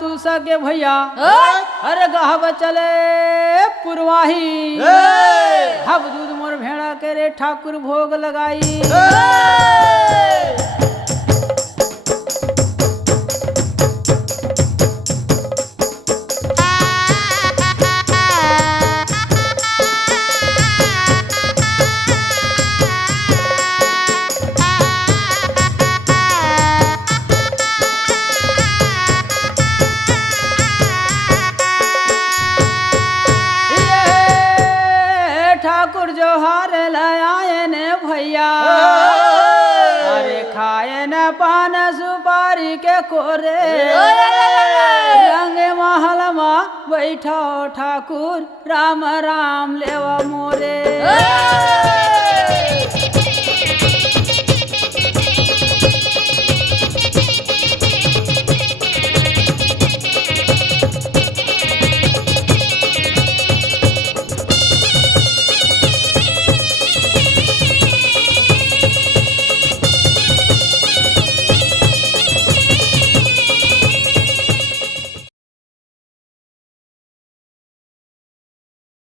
तू सके भैया अरे गाहब चले पुरवाही हब दूध मोर भेड़ा के रे ठाकुर भोग लगाई ठाकुर जोहार लाए ने भैया अरे खाए न पान सुपारी के कोरे रंग महल में बैठो ठाकुर राम राम लेवा मोरे